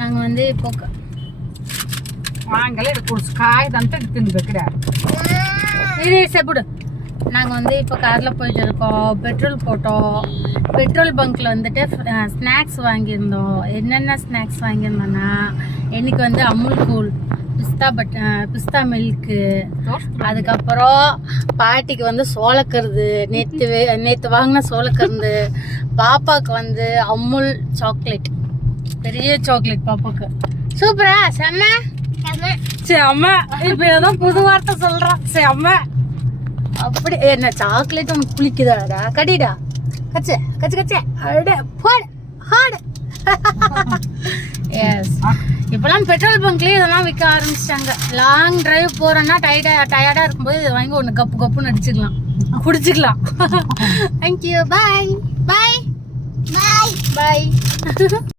நாங்க வந்து இப்போ இது தான் தின்னு வைக்கிறார் இரு செப்புடு. நாங்க வந்து இப்போ கார்ல போயிட்டு இருக்கோம். பெட்ரோல் போட்டோம். பெட்ரோல் பங்க்ல வந்துட்டு ஸ்நாக்ஸ் வாங்கியிருந்தோம். என்னென்ன ஸ்நாக்ஸ் வாங்கியிருந்தோம்னா இன்னைக்கு வந்து Amul kool pista but pista milk. அதுக்கப்புறம் பாட்டிக்கு வந்து சோளக்கருது. நேற்று நேற்று வாங்கின சோளக்கருது. பாப்பாவுக்கு வந்து அமுல் சாக்லேட். பெரிய சாக்லேட் பாப்பாக்கு. சூப்பரா? செம்ம? செம்ம. இப்போ ஏதோ புது வார்த்தை சொல்றான் செம்ம. அப்படி என்ன சாக்லேட் உனக்கு குளிக்குதாடா கடிடா. கச்ச கச்ச கச்ச. அட போடு. ஹாடு. எஸ் இப்போலாம் பெட்ரோல் பங்க்லேயே இதெல்லாம் விற்க ஆரம்பிச்சிட்டாங்க. லாங் டிரைவ் போறோன்னா டயர்டா டயர்டா இருக்கும்போது இதை வாங்கி ஒன்று கப்பு கப்புன்னு அடிச்சுக்கலாம். குடிச்சுக்கலாம். தேங்க்யூ பாய் பாய் பாய் பாய்